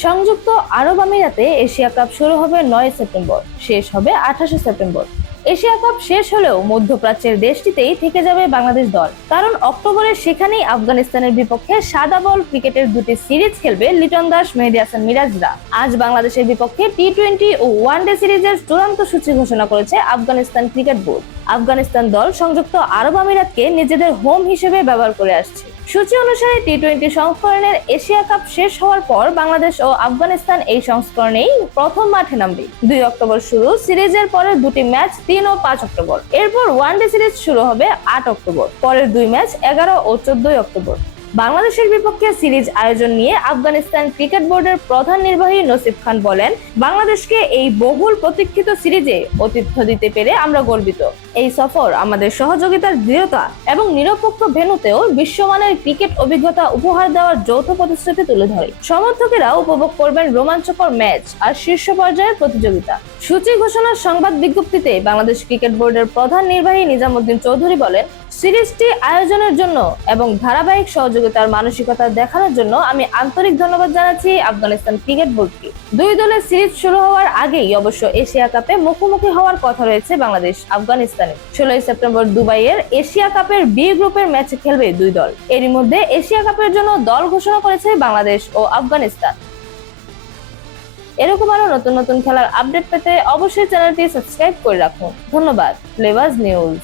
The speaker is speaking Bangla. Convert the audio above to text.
সংযুক্ত আরব আমিরাতে এশিয়া কাপ শুরু হবে 9 সেপ্টেম্বর, শেষ হবে 28 সেপ্টেম্বর। এশিয়া কাপ শেষ হলেও মধ্যপ্রাচ্যের দেশটিতেই থেকে যাবে বাংলাদেশ দল, কারণ অক্টোবরে সেখানেই আফগানিস্তানের বিপক্ষে সাদা বল ক্রিকেটের দুটি সিরিজ খেলবে লিটন দাস, মেহেদী হাসান মিরাজরা। আজ বাংলাদেশের বিপক্ষে টি-20 ও ওয়ানডে সিরিজের চূড়ান্ত সূচি ঘোষণা করেছে আফগানিস্তান ক্রিকেট বোর্ড। আফগানিস্তান দল সংযুক্ত আরব আমিরাতকে নিজেদের হোম হিসেবে ব্যবহার করে আসছে। সূচি অনুসারে টি-20 সংস্করণের এশিয়া কাপ শেষ হওয়ার পর বাংলাদেশ ও আফগানিস্তান এই সংস্করণেই প্রথম মাঠে নামবে। 2 অক্টোবর শুরু, সিরিজের পরের দুটি ম্যাচ 3 ও 5 অক্টোবর। এরপর ওয়ানডে সিরিজ শুরু হবে 8 অক্টোবর। পরের দুই ম্যাচ 11 ও 14 অক্টোবর। বাংলাদেশের বিপক্ষে সিরিজ আয়োজন নিয়ে আফগানিস্তান ক্রিকেট বোর্ডের প্রধান নির্বাহী নসিব খান বলেন, বাংলাদেশকে এই বহুল প্রতীক্ষিত সিরিজে আতিথ্য দিতে পেরে আমরা গর্বিত। এই সফর আমাদের সহযোগিতার দৃঢ়তা এবং নিরপেক্ষ ভেন্যুতেও বিশ্বমানের ক্রিকেট অভিজ্ঞতা উপহার দেওয়ার যৌথ প্রতিশ্রুতি তুলে ধরে। সমর্থকেরা উপভোগ করবেন রোমাঞ্চকর ম্যাচ আর শীর্ষ পর্যায়ের প্রতিযোগিতা। সূচি ঘোষণার সংবাদ বিজ্ঞপ্তিতে বাংলাদেশ ক্রিকেট বোর্ডের প্রধান নির্বাহী নিজামুদ্দিন চৌধুরী বলেন, সিরিজটি আয়োজনের জন্য এবং ধারাবাহিক সহযোগিতার মানসিকতা দেখানোর জন্য আমি আন্তরিক ধন্যবাদ জানাচ্ছি আফগানিস্তান ক্রিকেট বোর্ডকে। দুই দলের সিরিজ শুরু হওয়ার আগেই অবশ্য এশিয়া কাপে মুখোমুখি হওয়ার কথা রয়েছে বাংলাদেশ আফগানিস্তানে। 16 সেপ্টেম্বর দুবাইয়ের এশিয়া কাপের বি গ্রুপের ম্যাচে খেলবে দুই দল। এরই মধ্যে এশিয়া কাপের জন্য দল ঘোষণা করেছে বাংলাদেশ ও আফগানিস্তান। এরকম আরো নতুন নতুন খেলার আপডেট পেতে অবশ্যই চ্যানেলটি সাবস্ক্রাইব করে রাখুন। ধন্যবাদ। Flavours news.